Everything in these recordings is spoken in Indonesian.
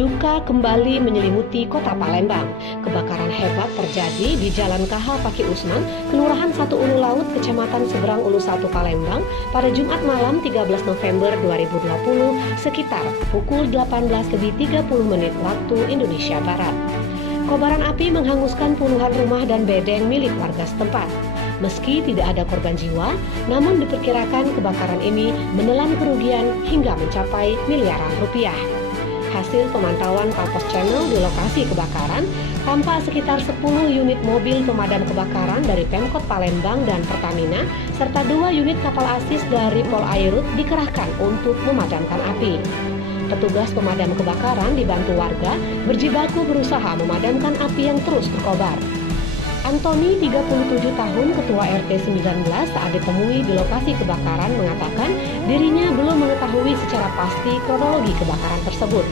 Duka kembali menyelimuti kota Palembang. Kebakaran hebat terjadi di Jalan KH Paki Usman, Kelurahan 1 Ulu Laut, Kecamatan Seberang Ulu 1 Palembang pada Jumat malam 13 November 2020 sekitar pukul 18.30 waktu Indonesia Barat. Kobaran api menghanguskan puluhan rumah dan bedeng milik warga setempat. Meski tidak ada korban jiwa, namun diperkirakan kebakaran ini menelan kerugian hingga mencapai miliaran rupiah. Hasil pemantauan Kapos Channel di lokasi kebakaran, tampak sekitar 10 unit mobil pemadam kebakaran dari Pemkot Palembang dan Pertamina, serta 2 unit kapal asis dari Polairut dikerahkan untuk memadamkan api. Petugas pemadam kebakaran dibantu warga berjibaku berusaha memadamkan api yang terus berkobar. Antoni, 37 tahun, Ketua RT 19 saat ditemui di lokasi kebakaran mengatakan dirinya belum mengetahui secara pasti kronologi kebakaran tersebut.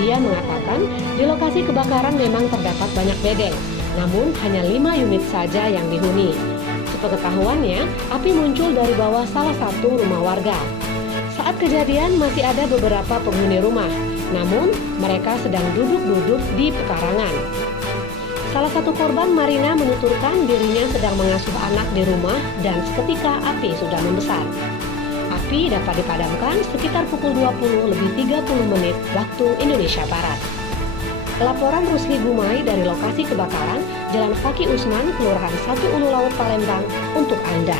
Dia mengatakan di lokasi kebakaran memang terdapat banyak bedeng, namun hanya 5 unit saja yang dihuni. Sepengetahuannya, api muncul dari bawah salah satu rumah warga. Saat kejadian masih ada beberapa penghuni rumah, namun mereka sedang duduk-duduk di pekarangan. Salah satu korban, Marina, menuturkan dirinya sedang mengasuh anak di rumah dan seketika api sudah membesar. Api dapat dipadamkan sekitar pukul 20:30 waktu Indonesia Barat. Laporan Rusli Gumai dari lokasi kebakaran Jalan Paki Usman, Kelurahan 1 Ulu Laut, Palembang untuk Anda.